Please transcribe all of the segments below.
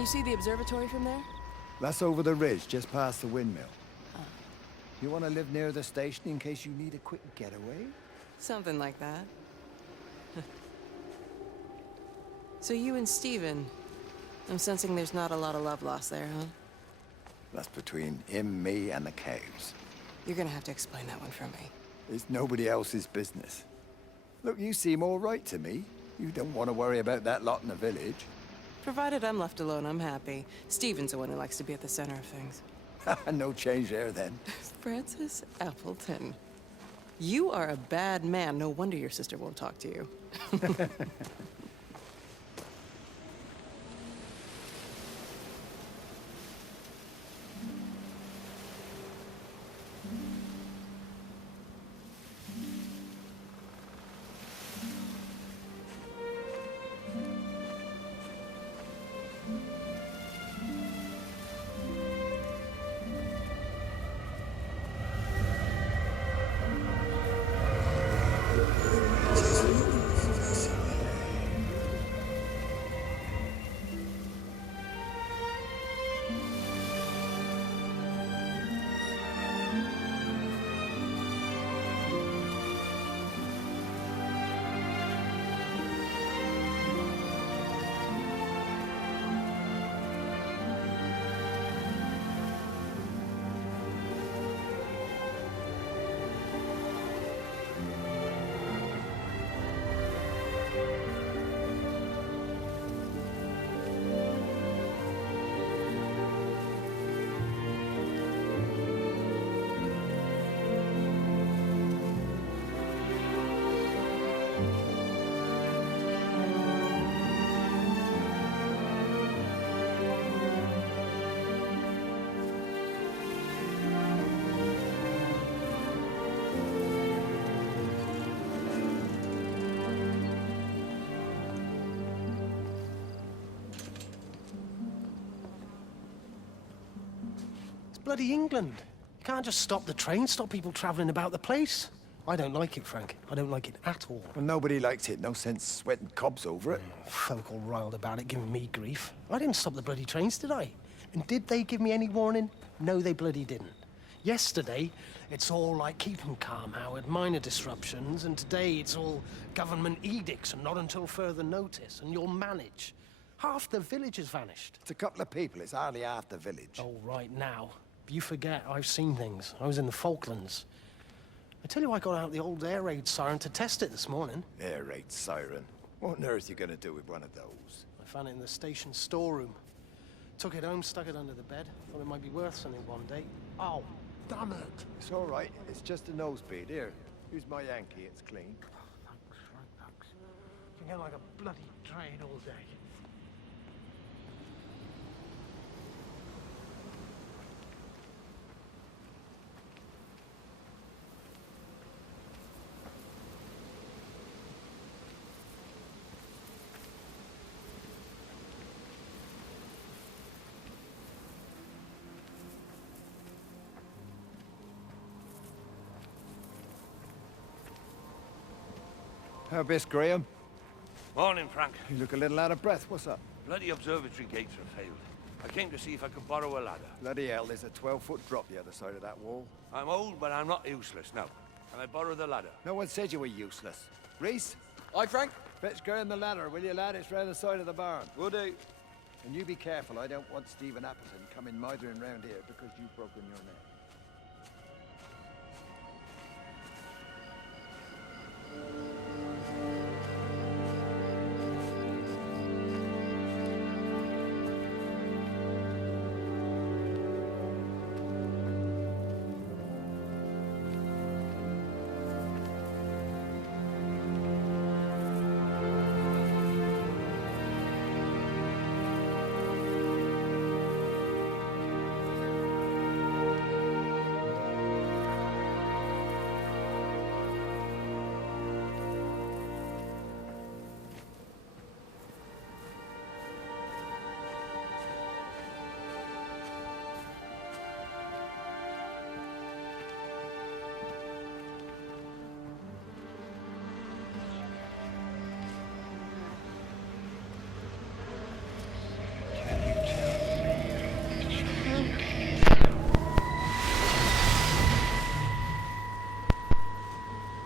Can you see the observatory from there? That's over the ridge, just past the windmill. You want to live near the station in case you need a quick getaway? Something like that. So you and Steven, I'm sensing there's not a lot of love lost there, huh? That's between him, me, and the cows. You're gonna have to explain that one for me. It's nobody else's business. Look, you seem all right to me. You don't want to worry about that lot in the village. Provided I'm left alone, I'm happy. Steven's the one who likes to be at the center of things. No change there, then. Francis Appleton. You are a bad man. No wonder your sister won't talk to you. Bloody England. You can't just stop the train, stop people travelling about the place. I don't like it, Frank. I don't like it at all. Well, nobody likes it. No sense sweating cobs over it. Folk all riled about it, giving me grief. I didn't stop the bloody trains, did I? And did they give me any warning? No, they bloody didn't. Yesterday, it's all like keep 'em calm, Howard, minor disruptions, and today it's all government edicts and not until further notice, and you'll manage. Half the village has vanished. It's a couple of people. It's hardly half the village. Oh, right now. You forget, I've seen things. I was in the Falklands. I tell you, I got out the old air raid siren to test it this morning. Air raid siren. What on earth are you going to do with one of those? I found it in the station storeroom. Took it home, stuck it under the bed. Thought it might be worth something one day. Oh, damn it. It's all right. It's just a nosebleed. Here, use my Yankee. It's clean. Thanks, Frank, thanks. You get like a bloody train all day. How best, Graham? Morning, Frank. You look a little out of breath. What's up? Bloody observatory gates have failed. I came to see if I could borrow a ladder. Bloody hell, there's a 12-foot drop the other side of that wall. I'm old, but I'm not useless now. Can I borrow the ladder? No one said you were useless. Reese? Aye, Frank? Fetch Graham the ladder, will you, lad? It's round the side of the barn. Will do. And you be careful. I don't want Stephen Appleton coming mithering round here because you've broken your neck.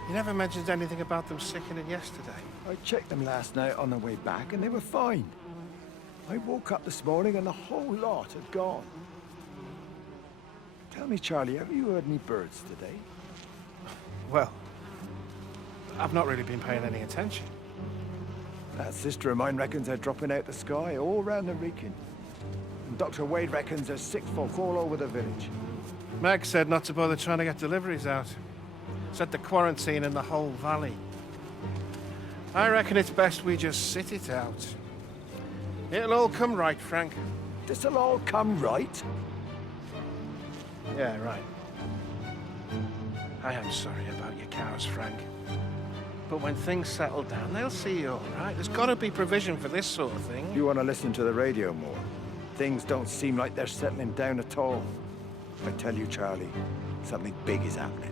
You never mentioned anything about them sickening yesterday. I checked them last night on the way back, and they were fine. I woke up this morning and the whole lot had gone. Tell me, Charlie, have you heard any birds today? Well, I've not really been paying any attention. That sister of mine reckons they're dropping out the sky all round the Wrekin. And Dr. Wade reckons there's sick folk all over the village. Meg said not to bother trying to get deliveries out. Said the quarantine in the whole valley. I reckon it's best we just sit it out. It'll all come right, Frank. This'll all come right. Yeah, right. I am sorry about your cows, Frank. But when things settle down, they'll see you all right. There's got to be provision for this sort of thing. You want to listen to the radio more? Things don't seem like they're settling down at all. I tell you, Charlie, something big is happening.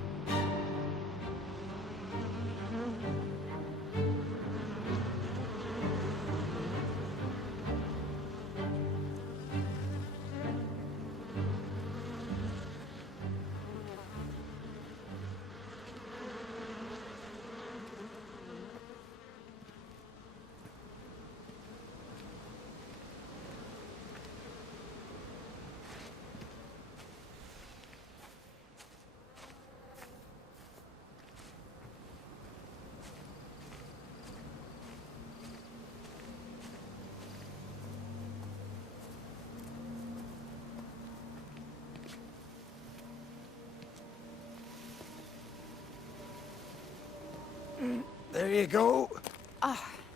There you go.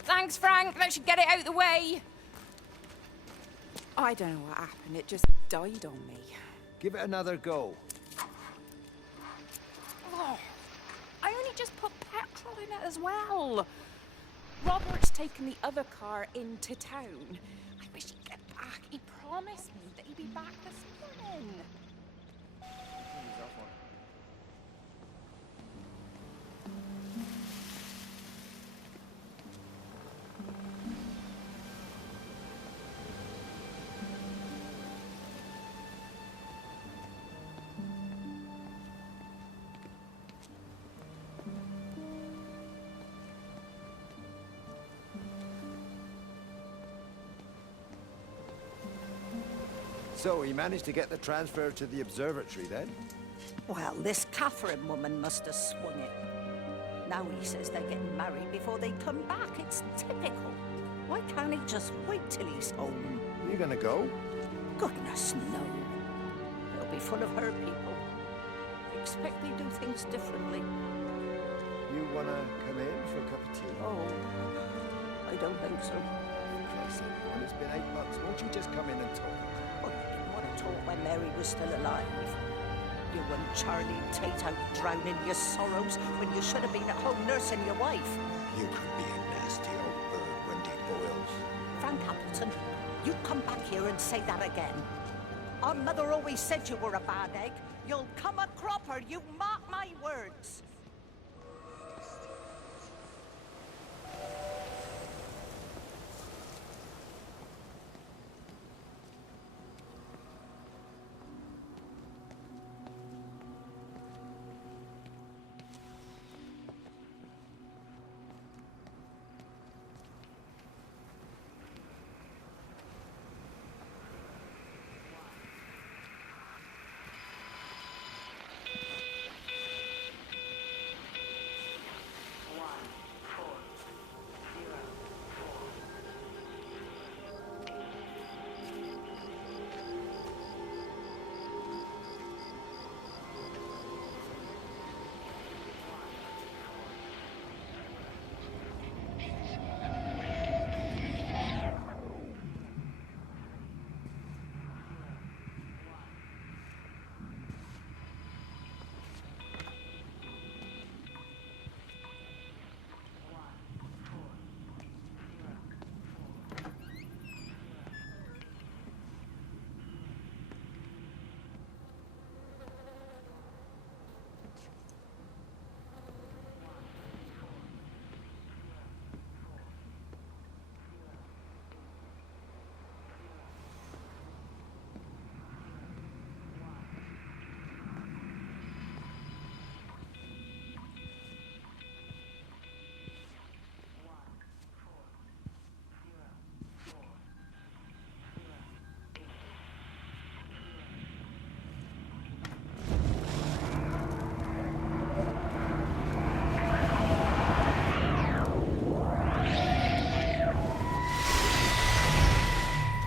Thanks, Frank. That should get it out of the way. I don't know what happened. It just died on me. Give it another go. Oh, I only just put petrol in it as well. Robert's taken the other car into town. I wish he'd get back. He promised me that he'd be back this morning. So he managed to get the transfer to the observatory then? Well, this Catherine woman must have swung it. Now he says they're getting married before they come back. It's typical. Why can't he just wait till he's home? Are you gonna go? Goodness, no. It'll be full of her people. I expect they do things differently. You wanna come in for a cup of tea? Oh, I don't think so. For Christ's sake, woman, it's been 8 months. Won't you just come in and talk? Well, I didn't want to talk when Mary was still alive. You and Charlie Tate out drowning your sorrows when you should have been at home nursing your wife. You could be a nasty old bird, Wendy Boyles. Frank Appleton, you come back here and say that again. Our mother always said you were a bad egg. You'll come a cropper, you mark my words.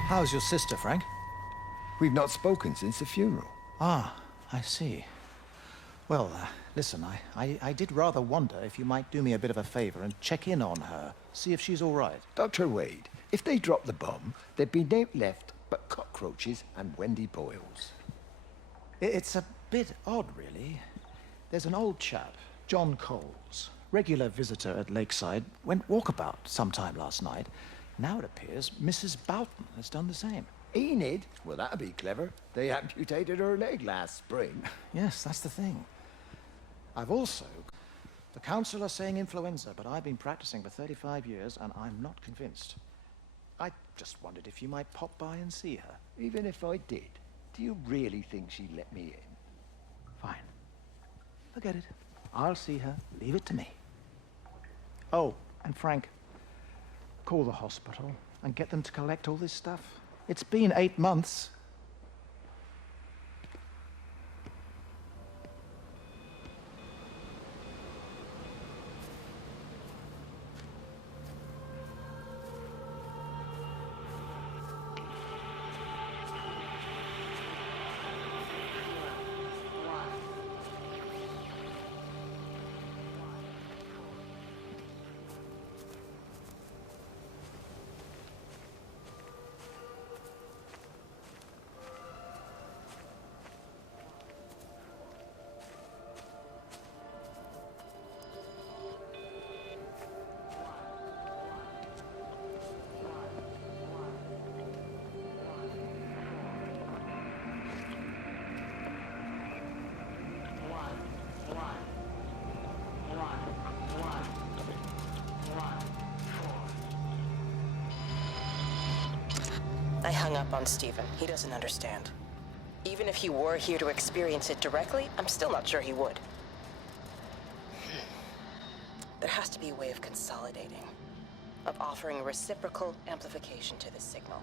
How's your sister, Frank? We've not spoken since the funeral. Ah, I see. Well, listen, I did rather wonder if you might do me a bit of a favor and check in on her, see if she's all right. Dr. Wade, if they dropped the bomb, there'd be naught left but cockroaches and Wendy Boyles. It's a bit odd, really. There's an old chap, John Coles, regular visitor at Lakeside, went walkabout sometime last night. Now it appears Mrs. Boughton has done the same. Enid? Well, that'd be clever. They amputated her leg last spring. Yes, that's the thing. I've also... The council are saying influenza, but I've been practicing for 35 years, and I'm not convinced. I just wondered if you might pop by and see her. Even if I did, do you really think she'd let me in? Fine. Forget it. I'll see her. Leave it to me. Oh, and Frank, call the hospital and get them to collect all this stuff. It's been 8 months. I hung up on Stephen. He doesn't understand. Even if he were here to experience it directly, I'm still not sure he would. There has to be a way of consolidating, of offering reciprocal amplification to this signal.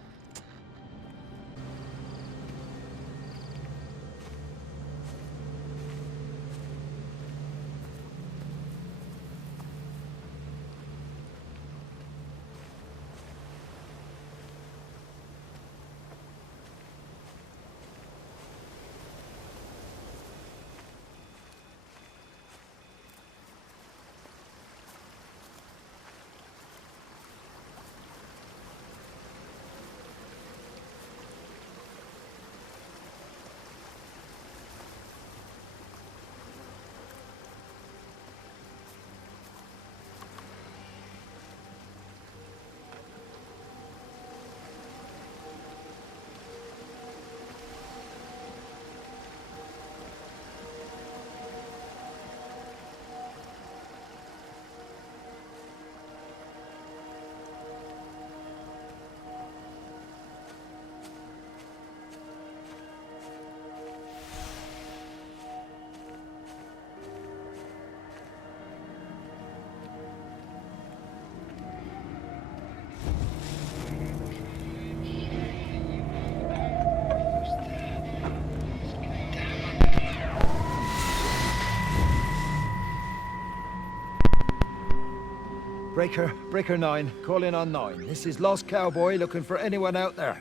Breaker 9, call in on 9. This is Lost Cowboy looking for anyone out there.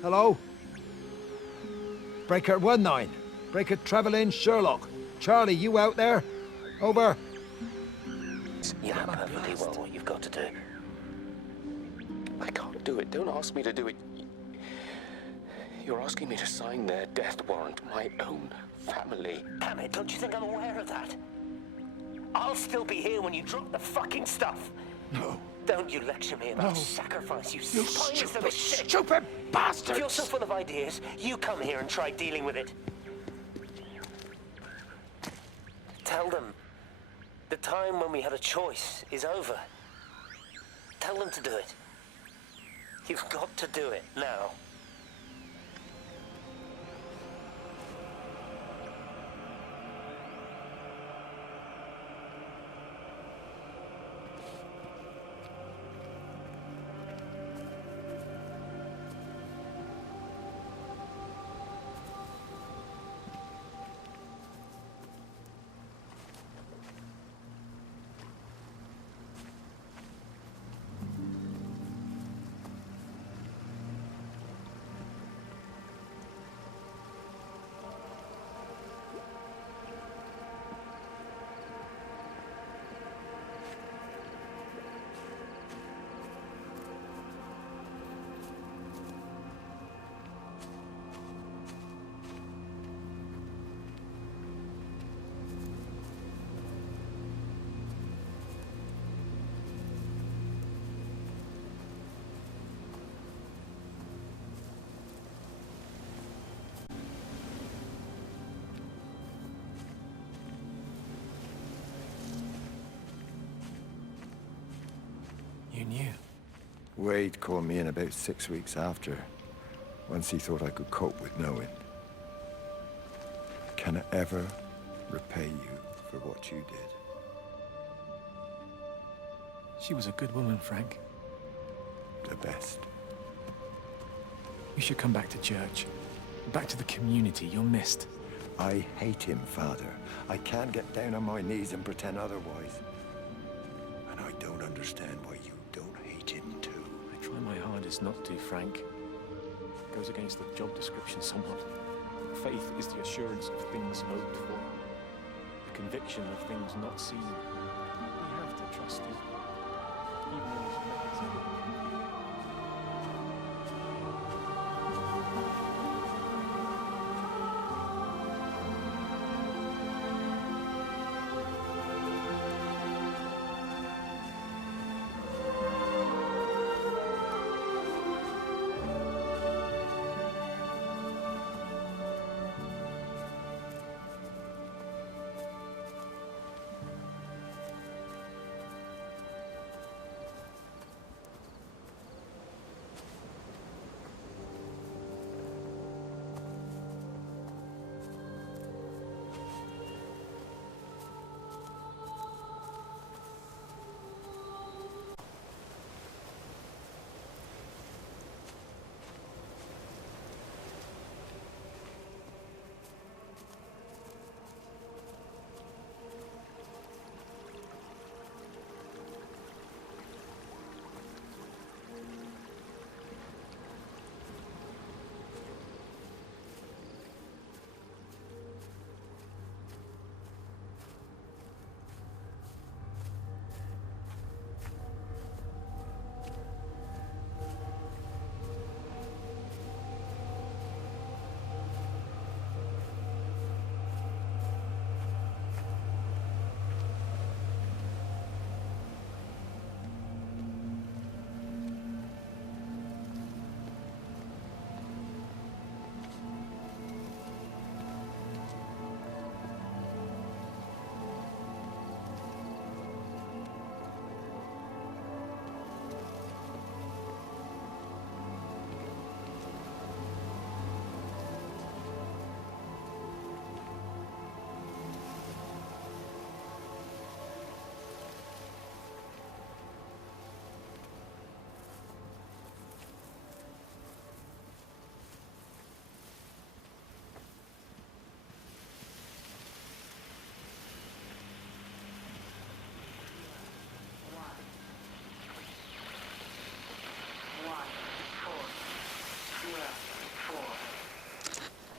Hello? Breaker 19. Breaker Travelin' Sherlock. Charlie, you out there? Over. You know perfectly well what you've got to do. I can't do it. Don't ask me to do it. You're asking me to sign their death warrant. My own family. Damn it, don't you think I'm aware of that? I'll still be here when you drop the fucking stuff. No. Don't you lecture me about sacrifice, you spineless little shit. Stupid bastards! If you're so full of ideas, you come here and try dealing with it. Tell them the time when we had a choice is over. Tell them to do it. You've got to do it now. you knew. Wade called me in about 6 weeks after, once he thought I could cope with knowing. Can I ever repay you for what you did? She was a good woman, Frank. The best. You should come back to church. Back to the community. You're missed. I hate him, Father. I can't get down on my knees and pretend otherwise. And I don't understand why you don't hate him too. I try my hardest not to, Frank. It goes against the job description somewhat. Faith is the assurance of things hoped for. The conviction of things not seen. We have to trust him. Even when he's negative.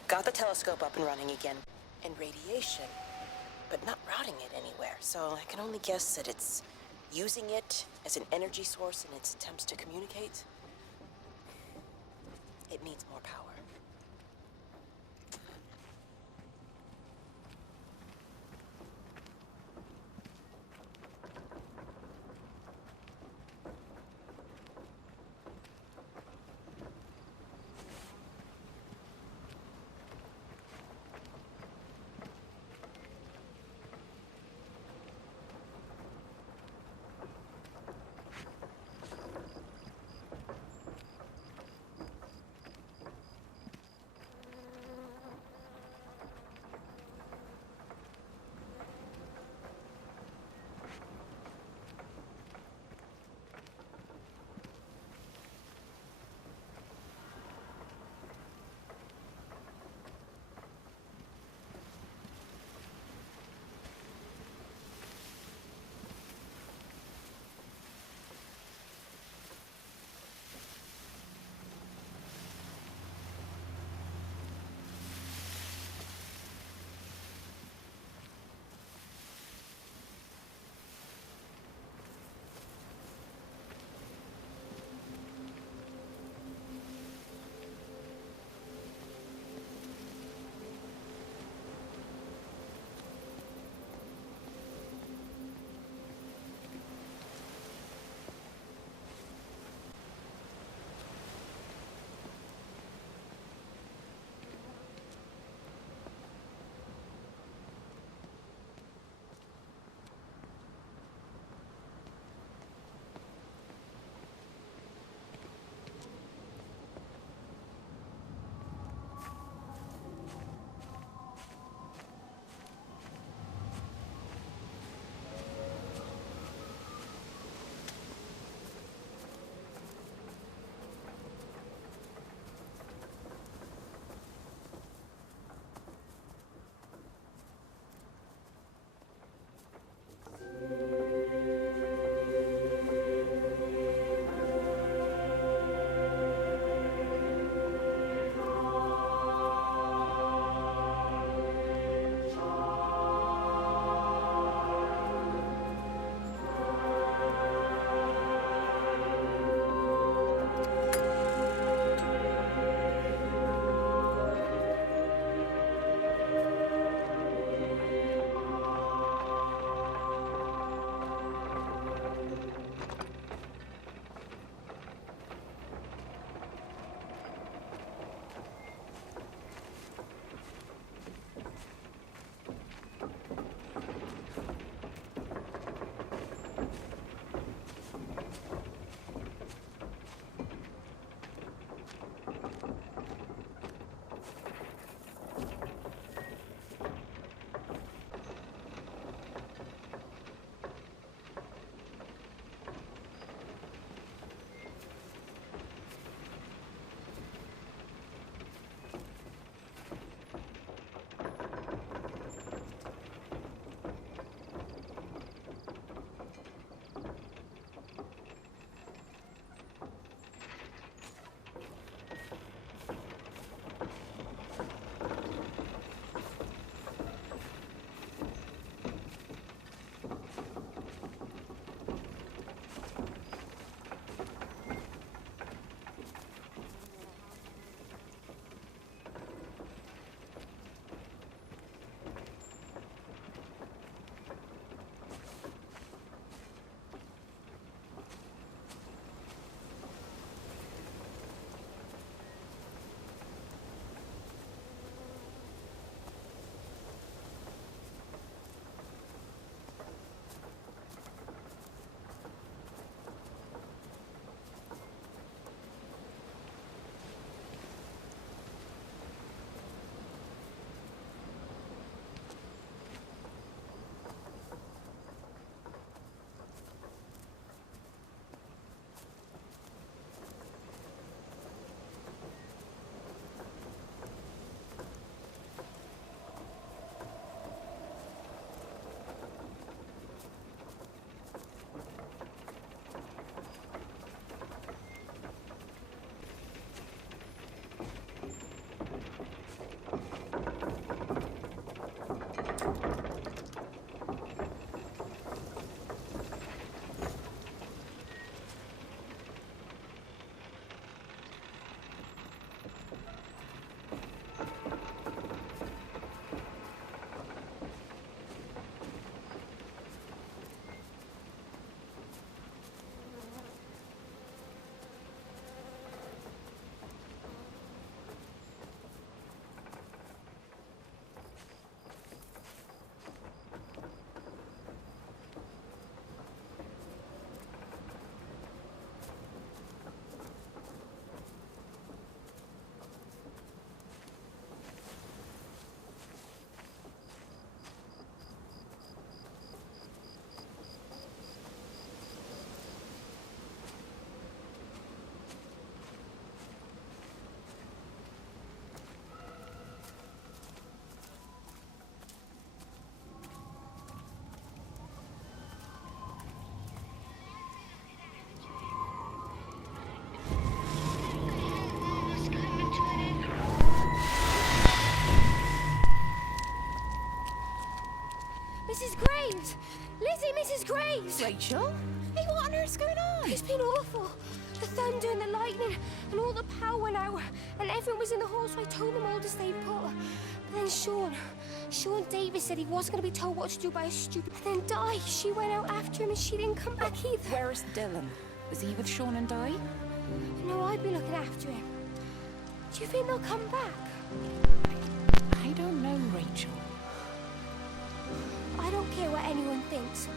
Got the telescope up and running again. And radiation, but not routing it anywhere. So I can only guess that it's using it as an energy source in its attempts to communicate. It needs more power. Mrs. Graves! Rachel? Hey, what on earth's going on? It's been awful. The thunder and the lightning and all the power went out and everyone was in the hall, so I told them all to stay put. But then Sean Davis said he wasn't going to be told what to do by a stupid... And then Di, she went out after him and she didn't come back either. Where's Dylan? Was he with Sean and Di? No, I'd be looking after him. Do you think they'll come back? I don't know, Rachel. I don't care what anyone thinks.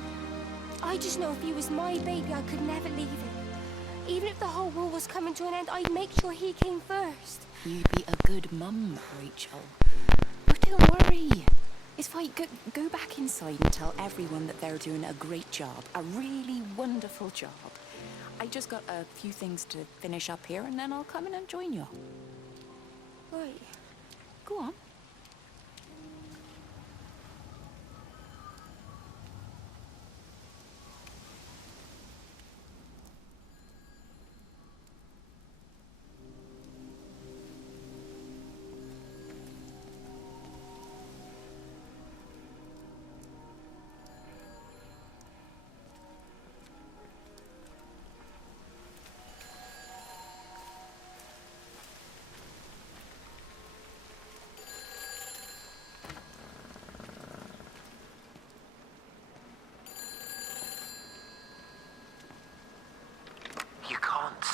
I just know if he was my baby, I could never leave him. Even if the whole world was coming to an end, I'd make sure he came first. You'd be a good mum, Rachel. But don't worry. It's fine. Go back inside and tell everyone that they're doing a great job. A really wonderful job. I just got a few things to finish up here, and then I'll come in and join you. Right. Go on.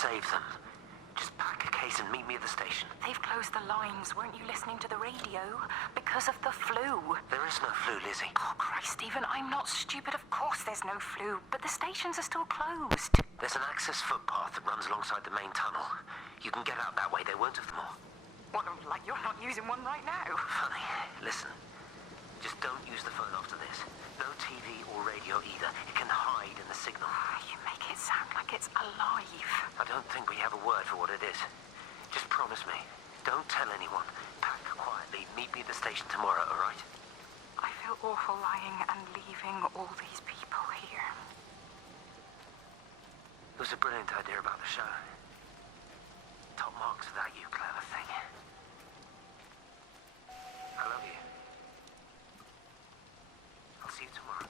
Save them. Just pack a case and meet me at the station. They've closed the lines. Weren't you listening to the radio? Because of the flu. There is no flu, Lizzie. Oh, Christ, Stephen, I'm not stupid. Of course there's no flu. But the stations are still closed. There's an access footpath that runs alongside the main tunnel. You can get out that way. They won't have them all. What, like you're not using one right now? Funny. Listen. Just don't use the phone after this. No TV or radio either. It can hide in the signal. You make it sound like it's alive. I don't think we have a word for what it is. Just promise me. Don't tell anyone. Pack quietly. Meet me at the station tomorrow, all right? I feel awful lying and leaving all these people here. It was a brilliant idea about the show. Top marks for that, you clever thing. I love you. I'll see you tomorrow.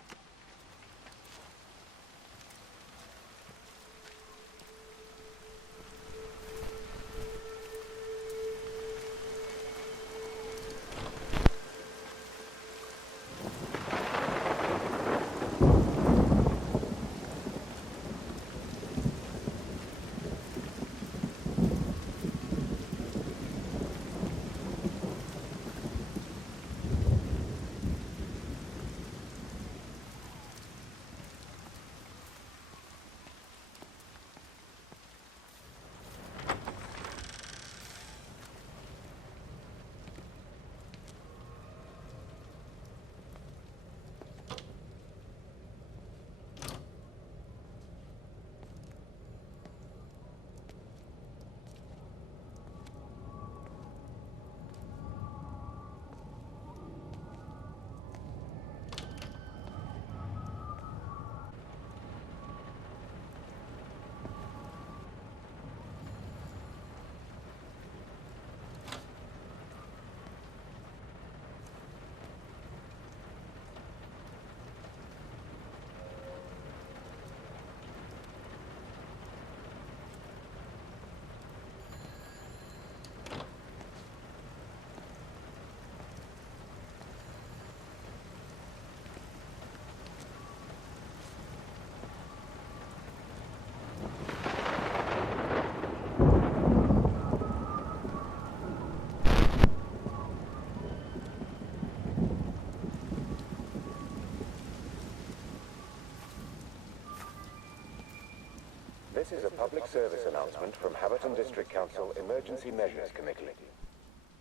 This is a public service announcement from Haverton District Council Emergency Measures Committee.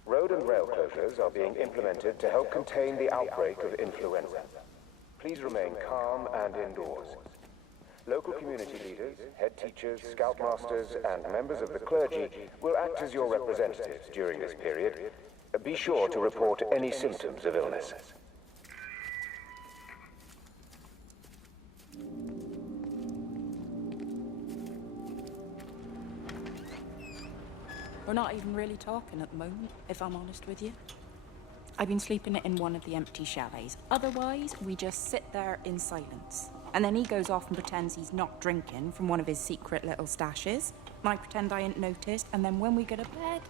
Road and rail closures are being implemented to help contain the outbreak of influenza. Please remain calm and indoors. Local community leaders, head teachers, scoutmasters, and members of the clergy will act as your representatives during this period. Be sure to report any symptoms of illness. We're not even really talking at the moment, if I'm honest with you. I've been sleeping in one of the empty chalets. Otherwise, we just sit there in silence. And then he goes off and pretends he's not drinking from one of his secret little stashes. And I pretend I ain't noticed, and then when we go to bed,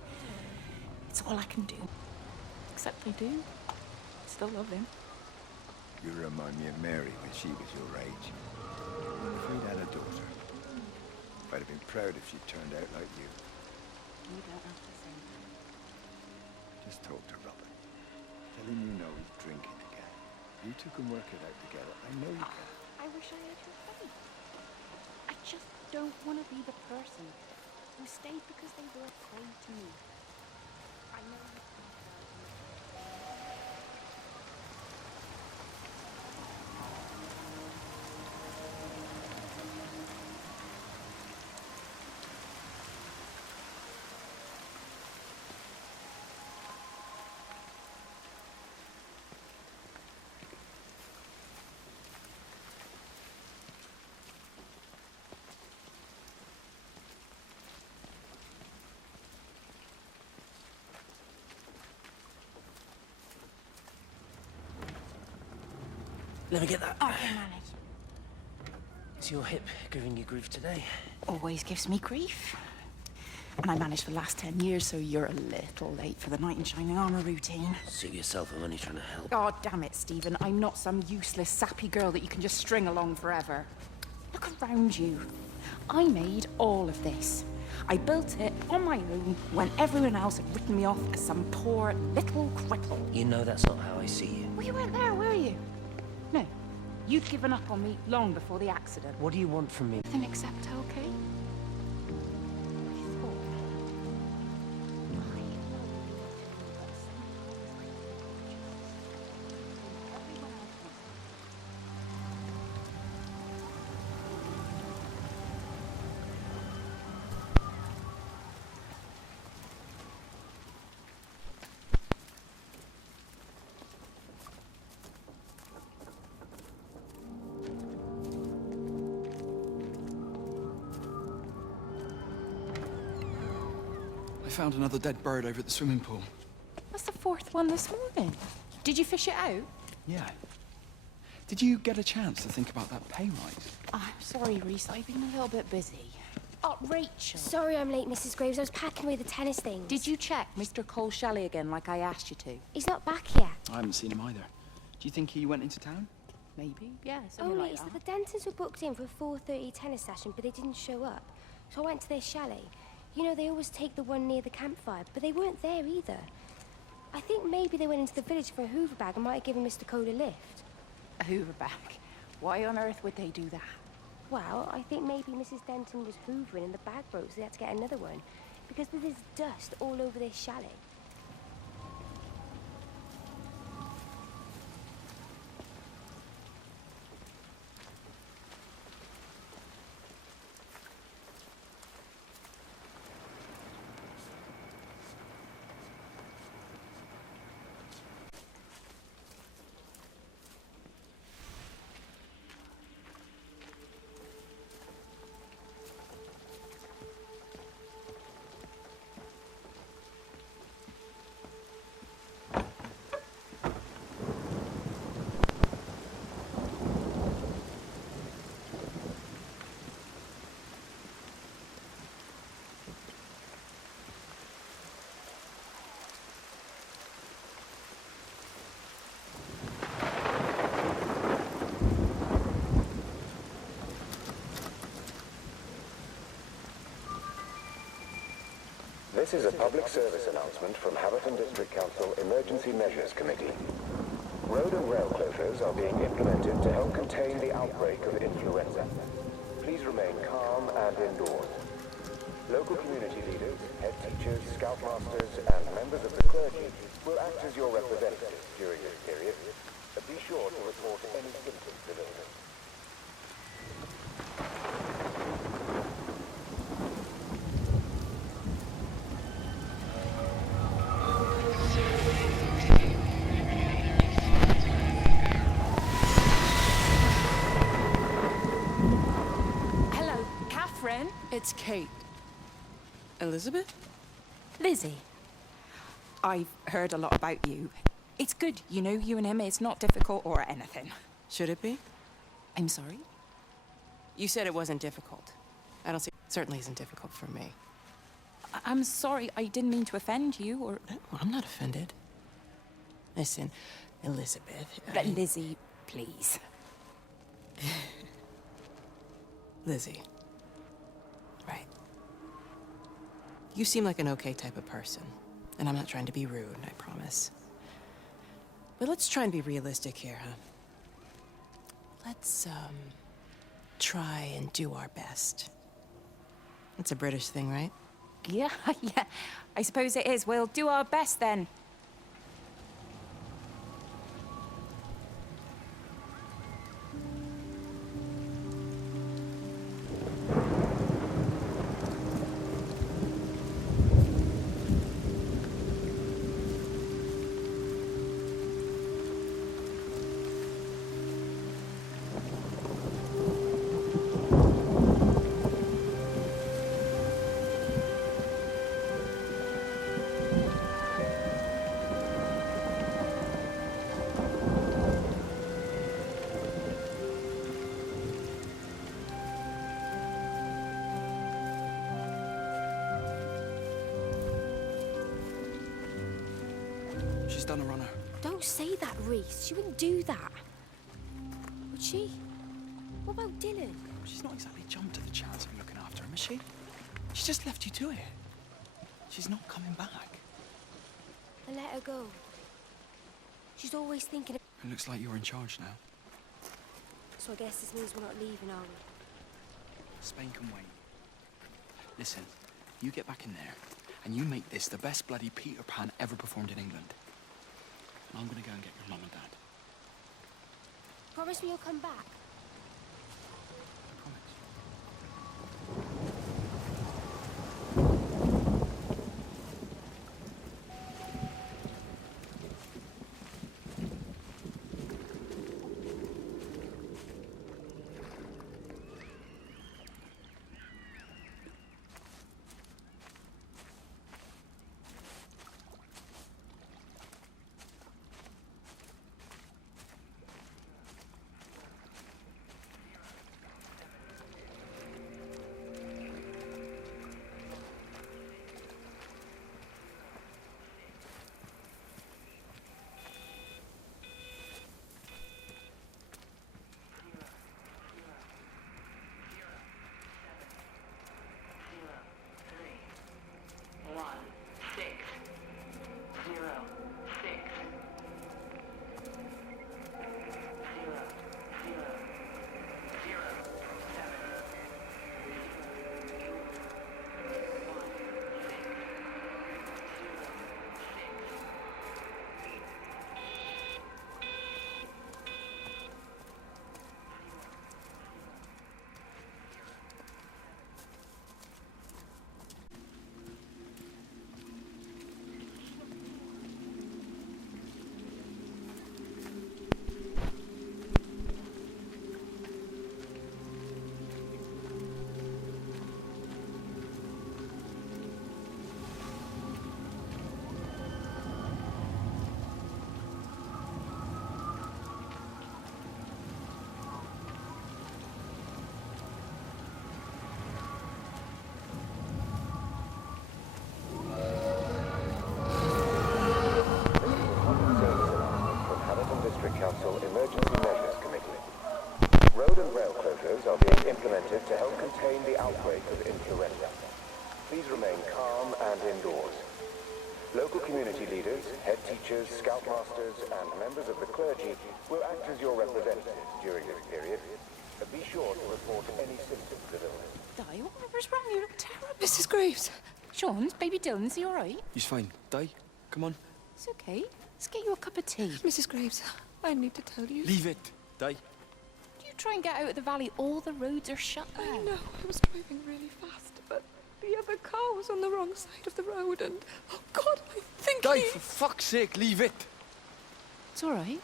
it's all I can do. Except I do. Still love him. You remind me of Mary when she was your age. If we'd had a daughter, I'd have been proud if she turned out like you. You don't have to say that. Just talk to Robert. Tell him you know he's drinking again. You two can work it out together. I know you can. I wish I had your faith. I just don't want to be the person who stayed because they were afraid to me. I know you can't. Let me get that. I can manage. Is your hip giving you grief today? Always gives me grief. And I managed for the last 10 years, so you're a little late for the knight in shining armor routine. Suit yourself, I'm only trying to help. God damn it, Stephen. I'm not some useless, sappy girl that you can just string along forever. Look around you. I made all of this. I built it on my own when everyone else had written me off as some poor little cripple. You know that's not how I see you. Well, you weren't there, were you? No. You'd given up on me long before the accident. What do you want from me? Nothing except okay. I found another dead bird over at the swimming pool. That's the fourth one this morning. Did you fish it out? Yeah. Did you get a chance to think about that pay rise? I'm sorry, Reese. I've been a little bit busy. Oh, Rachel. Sorry I'm late, Mrs. Graves. I was packing away the tennis things. Did you check Mr. Cole Shelley again like I asked you to? He's not back yet. I haven't seen him either. Do you think he went into town? Maybe, yeah, Oh, something like it's that. that the Dentons were booked in for a 4:30 tennis session, but they didn't show up. So I went to their chalet. You know, they always take the one near the campfire, but they weren't there either. I think maybe they went into the village for a Hoover bag and might have given Mr. Cole a lift. A Hoover bag? Why on earth would they do that? Well, I think maybe Mrs. Denton was hoovering and the bag broke, so they had to get another one. Because there's dust all over this chalet. This is a public service announcement from Haverton District Council Emergency Measures Committee. Road and rail closures are being implemented to help contain the outbreak of influenza. Please remain calm and indoors. Local community leaders, head teachers, scoutmasters, and members of the clergy will act as your representatives during this period. Be sure to report any symptoms of illness. Hello, Catherine. It's Kate. Elizabeth? Lizzie. I've heard a lot about you. It's good, you know, you and him. It's not difficult or anything. Should it be? I'm sorry? You said it wasn't difficult. I don't see. It certainly isn't difficult for me. I'm sorry, I didn't mean to offend you, or... Well, I'm not offended. Listen, Elizabeth... Lizzie, please. Lizzie. Right. You seem like an okay type of person. And I'm not trying to be rude, I promise. But let's try and be realistic here, huh? Let's, try and do our best. It's a British thing, right? Yeah, yeah. I suppose it is. We'll do our best then. She's done a runner. Don't say that, Reese. She wouldn't do that. Would she? What about Dylan? She's not exactly jumped at the chance of looking after him, is she? She just left you to it. She's not coming back. I let her go. She's always thinking of... It looks like you're in charge now. So I guess this means we're not leaving, are we? Spain can wait. Listen, you get back in there, and you make this the best bloody Peter Pan ever performed in England. And I'm gonna go and get your mum and dad. Promise me you'll come back. Council Emergency Measures Committee. Road and rail closures are being implemented to help contain the outbreak of influenza. Please remain calm and indoors. Local community leaders, head teachers, scoutmasters, and members of the clergy will act as your representatives during this period. Be sure to report any symptoms of illness. Di, whatever's wrong? You look terrible. Mrs. Graves. Sean's, baby Dylan's, he all right? He's fine. Di, come on. It's okay. Let's get you a cup of tea. Mrs. Graves, I need to tell you. Leave it, Di. Do you try and get out of the valley? All the roads are shut now. I know. I was driving really fast, but the other car was on the wrong side of the road, and oh God, I think Di, for fuck's sake, leave it. It's all right.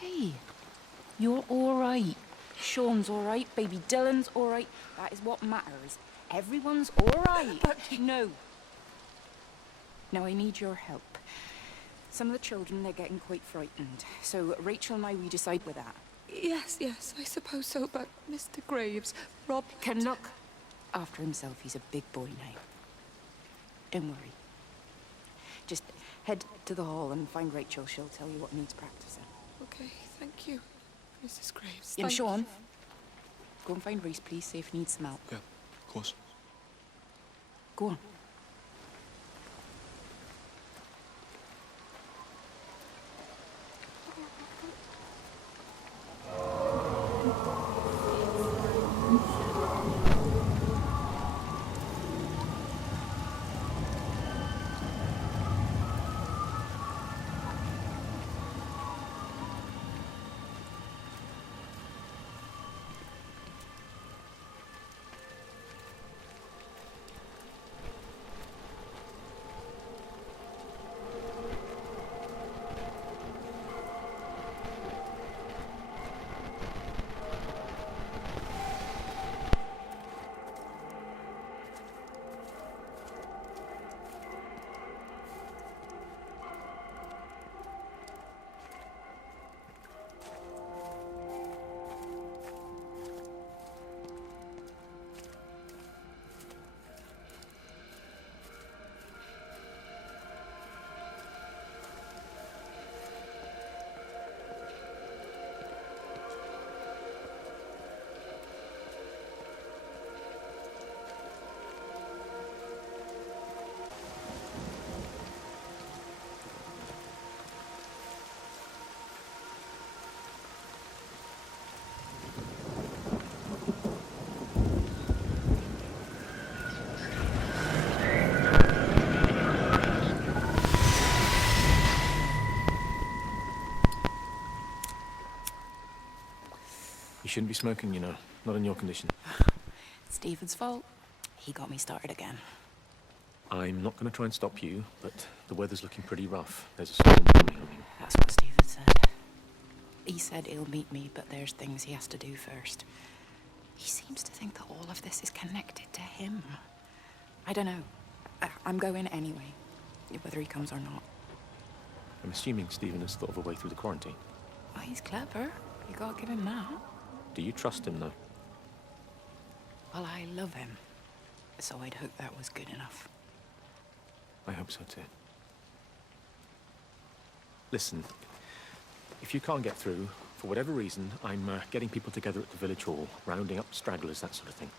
Hey, you're all right. Sean's all right. Baby Dylan's all right. That is what matters. Everyone's all right. No. Now I need your help. Some of the children, they're getting quite frightened. So Rachel and I, we decide with that. Yes, I suppose so, but Mr. Graves, Rob can look after himself. He's a big boy now. Don't worry. Just head to the hall and find Rachel. She'll tell you what needs practicing. Okay, thank you, Mrs. Graves. And Thank Sean, you. go and find Reese, please, see if he needs some help. Yeah, of course. Go on. You shouldn't be smoking, you know. Not in your condition. It's Stephen's fault. He got me started again. I'm not going to try and stop you, but the weather's looking pretty rough. There's a storm coming. That's what Stephen said. He said he'll meet me, but there's things he has to do first. He seems to think that all of this is connected to him. I don't know. I'm going anyway, whether he comes or not. I'm assuming Stephen has thought of a way through the quarantine. Oh, he's clever. You gotta give him that. Do you trust him, though? Well, I love him. So I'd hope that was good enough. I hope so, too. Listen, if you can't get through, for whatever reason, I'm getting people together at the village hall, rounding up stragglers, that sort of thing.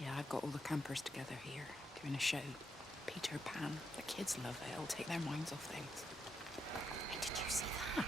Yeah, I've got all the campers together here, doing a show. Peter Pan. The kids love it. It'll take their minds off things. Hey, did you see that?